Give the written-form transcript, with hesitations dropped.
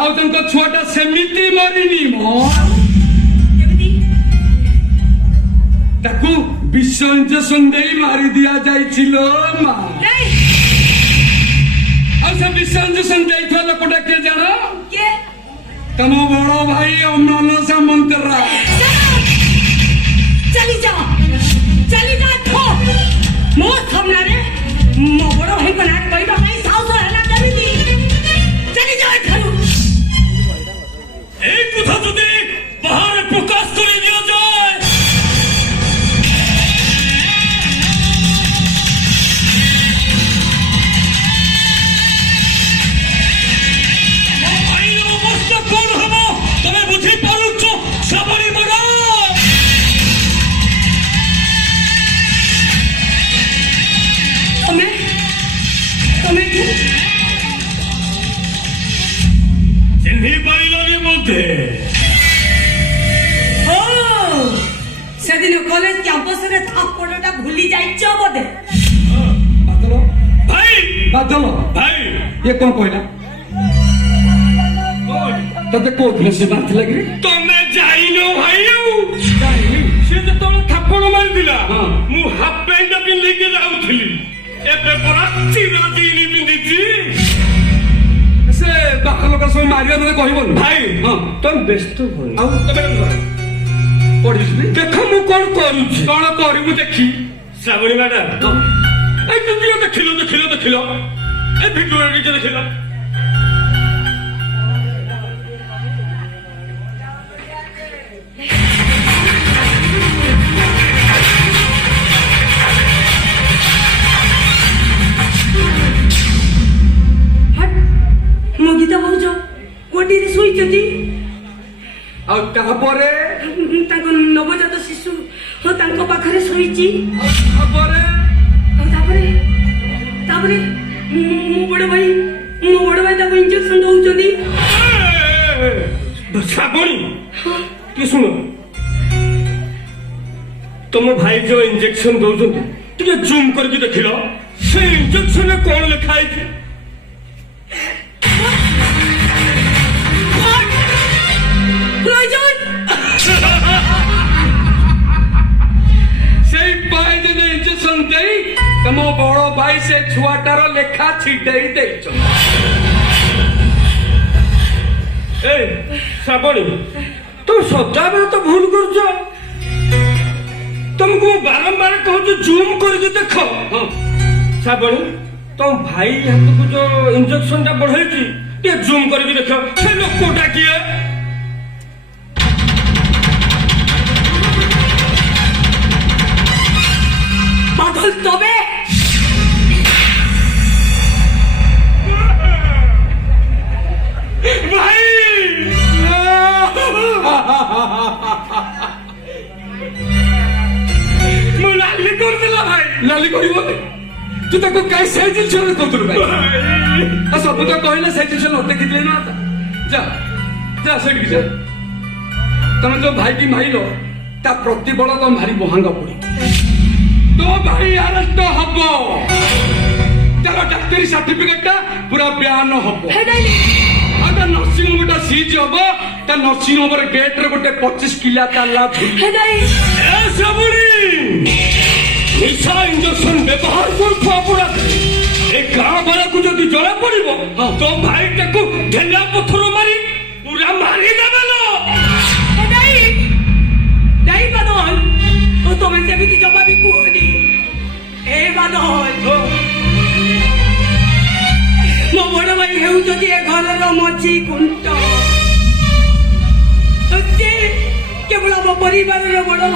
ଭାଉଜଙ୍କ ଛୁଆଟା ସେମିତି ମରିନି ମ ତାକୁ ବିଷ ଇଞ୍ଜେକ୍ସନ ଦେଇ ମାରି ଦିଆଯାଇଛି ଲୋ ମା। ଆଉ ସେ ବିଷ ଇଞ୍ଜେକ୍ସନ ଦେଇଥିବା ଲୋକଟା କିଏ ଜାଣ? ତମ ବଡ ଭାଇ ଅମନ ସାମନ୍ତରାୟ। चली जाओ थो मो सामने मो बड़ भाई को नाक कहिबा नहीं साउस हला केमिति चली जाओ घरु ए कथा जदि बाहर प्रकाश करे दिया जाए भाई अवस्था कोन हबो तमे बुझी पारुछ सबरी बड़ा चिन्ही पारिलनि मते ओ सेदिन कॉलेज कैंपस रे थापड़टा भूली जाइछ बोदे बादल भाई ये कौन कहला तते कोथले से बात लगी तमे जाइनो भाई से जे तम थापड़ मारि दिला मु हाफ पैंट पिंधि के जाउथली एबे बड़ा चिरा जीनी पिंधिची से बाका लोक सब मारिया मते कहबो भाई हां तुम व्यस्त हो आउ तबे पढिस भी देखो मु कोन करूची कौन करिबु देखी श्रावणी मैडम ए वीडियो देखिलो ए वीडियो रे देखिलो मोगिता भाउज कोटी रे सोई जति आ तापरे ताको नवजात शिशु हो ताको पाखरे सोईची तापरे तापरे मो बड़ भाई ताको इंजेक्शन दउचनी श्रावणी कि सुनो तुम भाई जो इंजेक्शन दउचन टिके जूम करके देखिलो से इंजेक्शन में कोन लिखा है तम बड़ भाई से छुआटार लेखा छिटई देछ ए श्रावणी तुम सदाबेले तो भूल करछ तुमको बारंबार कहूँ जूम करके देख श्रावणी तुम भाई हाथ को जो इंजेक्शन टा बढ़ाई जूम करके देख से लोकटा किए बादल तबे भाई मु लाली कर दिला भाई लाली करिबो तू ताको काई से जिंस रे कोतुर भाई आ सब तो कहले से जिंस न देखिले ना जा सेठी जा तमे जो भाई की मारिलो ता प्रतिबल तो मारी बहांगा पड़ी तो भाई अरेस्ट हबो तार डाक्टरी सर्टिफिकेट पूरा बयान हबो आगा नर्सिंग होमटा सीज हबो ता नर्सिंग होम रे गेट रे गोटे 25 किला ताला झुल हे दाई ए सबुरी निशा इंजेक्शन व्यवहार कर अपराध ए गांव वाला को जदी जला पड़िबो तो भाई टाको ढेला पत्थर मारी पूरा मारी देबेलो हे दाई बादल ओ तो मैं भी जवाबी कोनी ए बादल मो बड़ भाई हेउ जदी ए घर रो मची कुंट केवल मो परिवार रो बड़